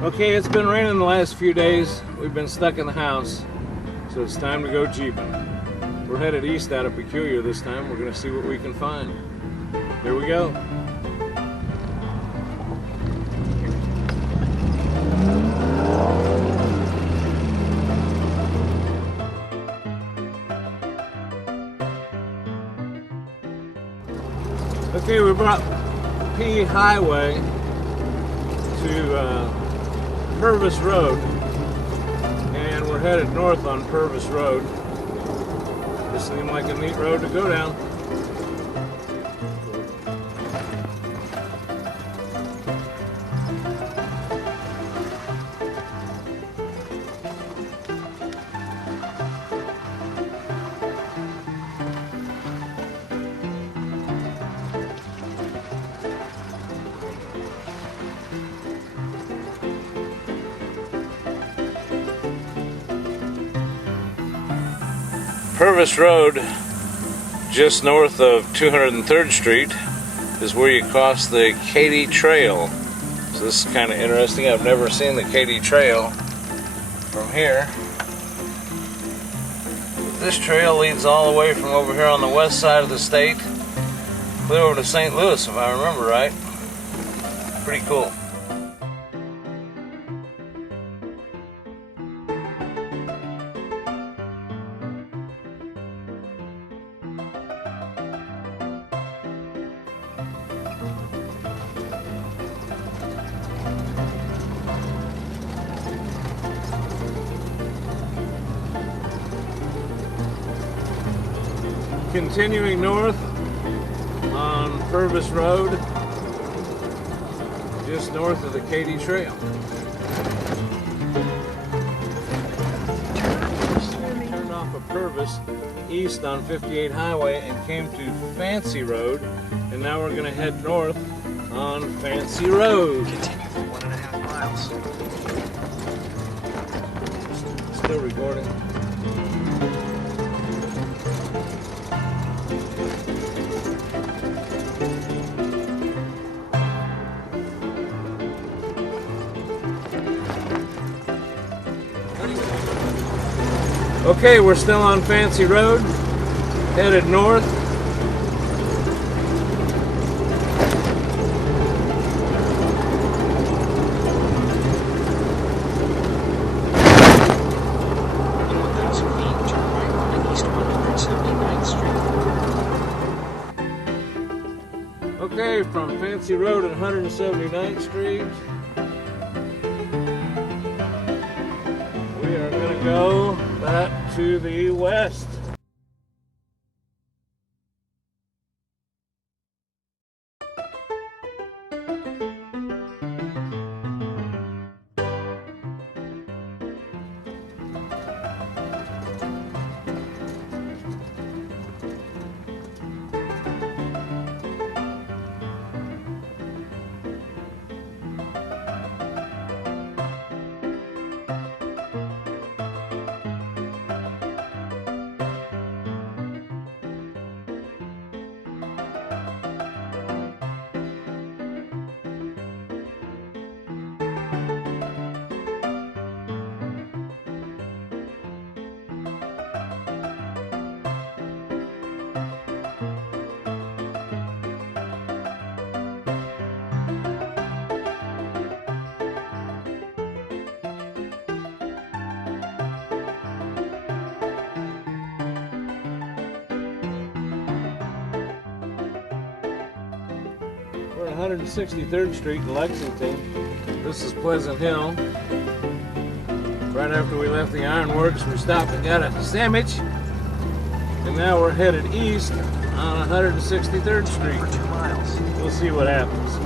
Okay, it's been raining the last few days. We've been stuck in the house, so it's time to go jeeping. We're headed east out of Peculiar this time. We're going to see what we can find. Here we go. Okay, we brought P Highway to Purvis Road, and we're headed north on Purvis Road. This seemed like a neat road to go down. Purvis Road, just north of 203rd Street, is where you cross the Katy Trail. So this is kind of interesting. I've never seen the Katy Trail from here. But this trail leads all the way from over here on the west side of the state, clear over to St. Louis, if I remember right. Pretty cool. Continuing north on Purvis Road, just north of the Katy Trail. We turned off of Purvis east on 58 Highway and came to Fancy Road, and now we're going to head north on Fancy Road. Continue for 1.5 miles. Still recording. Okay, we're still on Fancy Road, headed north. Okay, from Fancy Road at 179th Street, we are going to go back to the west. We're at 163rd Street in Lexington. This is Pleasant Hill. Right after we left the ironworks, we stopped and got a sandwich. And now we're headed east on 163rd Street. For 2 miles. We'll see what happens.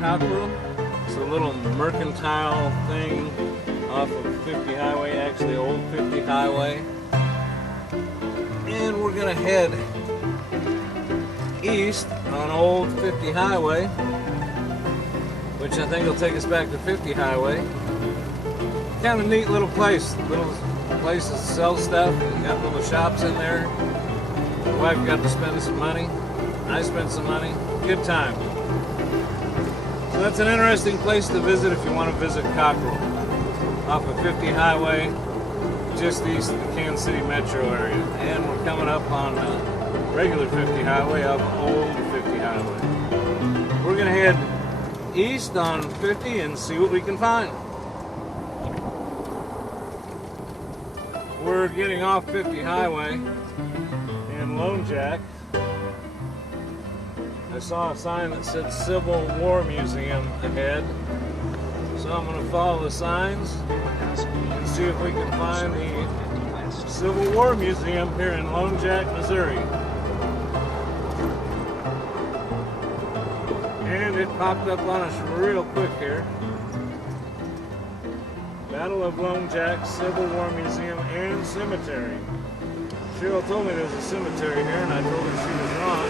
Cockrell. It's a little mercantile thing off of 50 Highway, actually old 50 Highway. And we're gonna head east on old 50 Highway, which I think will take us back to 50 Highway. Kind of neat little place. Little places to sell stuff. Got little shops in there. My wife got to spend some money. I spent some money. Good time. So that's an interesting place to visit if you want to visit Cockrell. Off of 50 Highway, just east of the Kansas City metro area. And we're coming up on regular 50 Highway off of old 50 Highway. We're going to head east on 50 and see what we can find. We're getting off 50 Highway in Lone Jack. I saw a sign that said Civil War Museum ahead. So I'm going to follow the signs and see if we can find the Civil War Museum here in Lone Jack, Missouri. And it popped up on us real quick here. Battle of Lone Jack, Civil War Museum and Cemetery. Cheryl told me there's a cemetery here, and I told her she was wrong.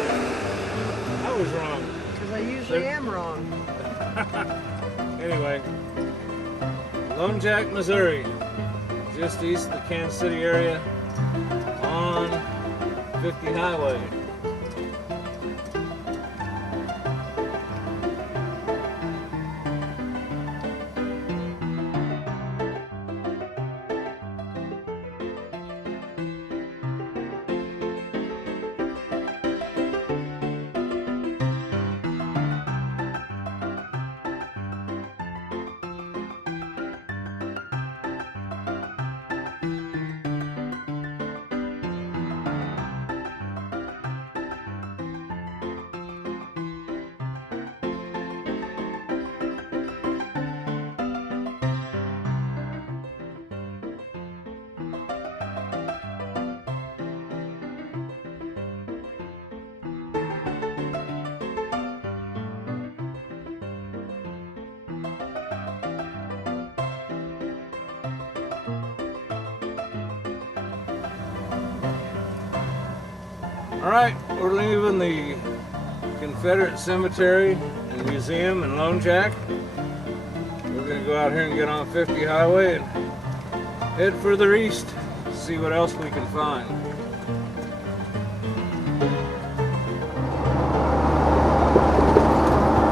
I was wrong. Because I usually am wrong. Anyway, Lone Jack, Missouri, just east of the Kansas City area on 50 Highway. Alright, we're leaving the Confederate Cemetery and Museum in Lone Jack. We're going to go out here and get on 50 Highway and head further east, see what else we can find.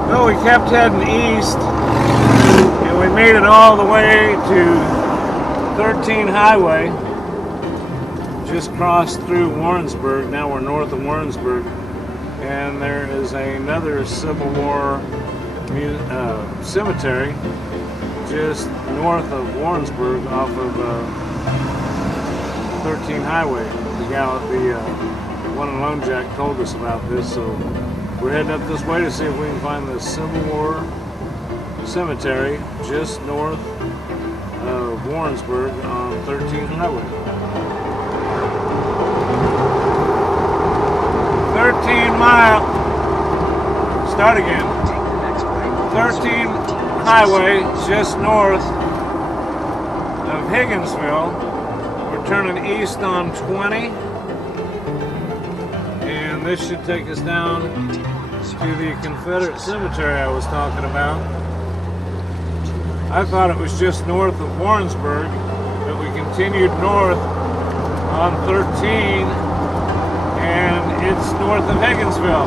Well, we kept heading east and we made it all the way to 13 Highway. Just crossed through Warrensburg. Now we're north of Warrensburg, and there is another Civil War cemetery just north of Warrensburg off of 13 Highway. The one in Lone Jack told us about this, so we're heading up this way to see if we can find the Civil War cemetery just north of Warrensburg on 13 Highway. 13 mile, start again, 13 Highway just north of Higginsville. We're turning east on 20, and this should take us down to the Confederate Cemetery I was talking about. I thought it was just north of Warrensburg, but we continued north on 13 and it's north of Higginsville.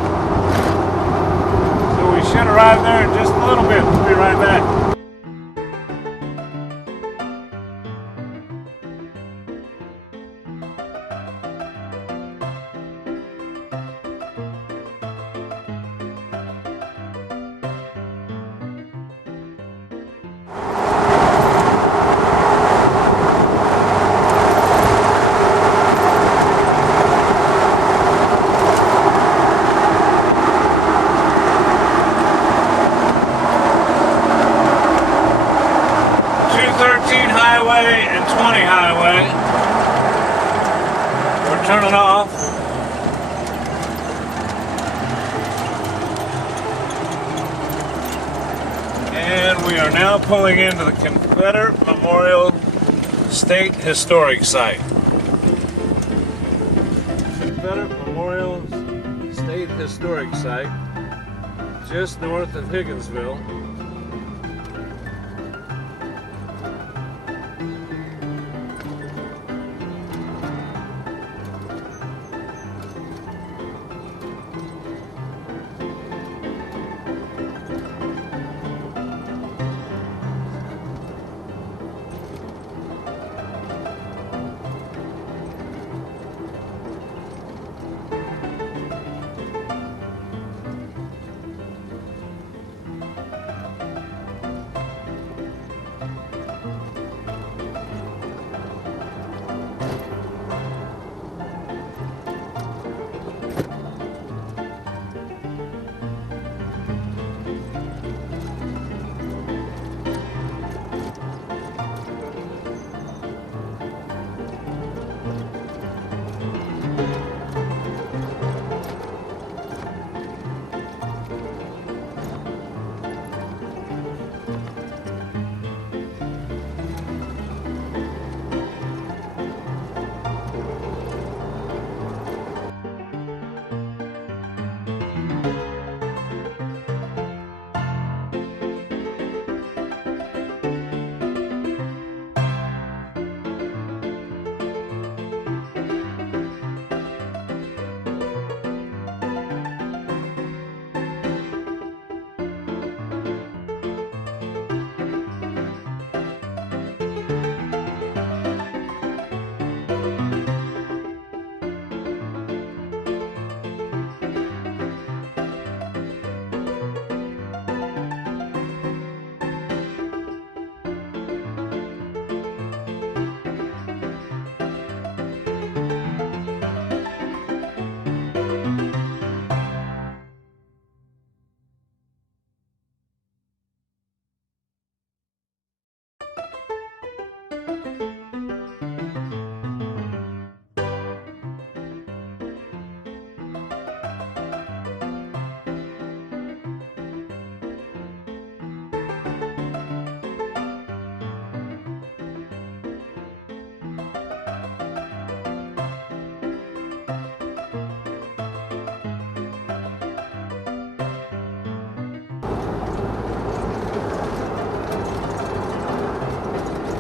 So we should arrive there in just a little bit. We'll be right back. And 20 Highway. We're turning off. We are now pulling into the Confederate Memorial State Historic Site. Confederate Memorial State Historic Site, just north of Higginsville.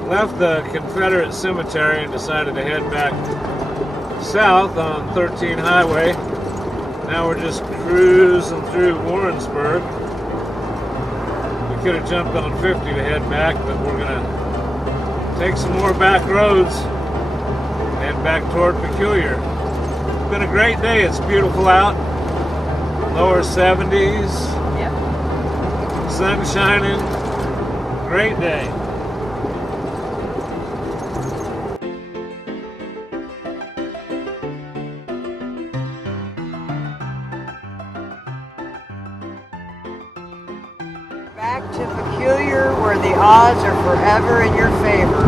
Left the Confederate cemetery and decided to head back south on 13 Highway. Now we're just cruising through Warrensburg. We could have jumped on 50 to head back, but we're gonna take some more back roads and head back toward Peculiar. It's been a great day. It's beautiful out. Lower 70s. Yep. Sun shining. Great day. Back to Peculiar, where the odds are forever in your favor.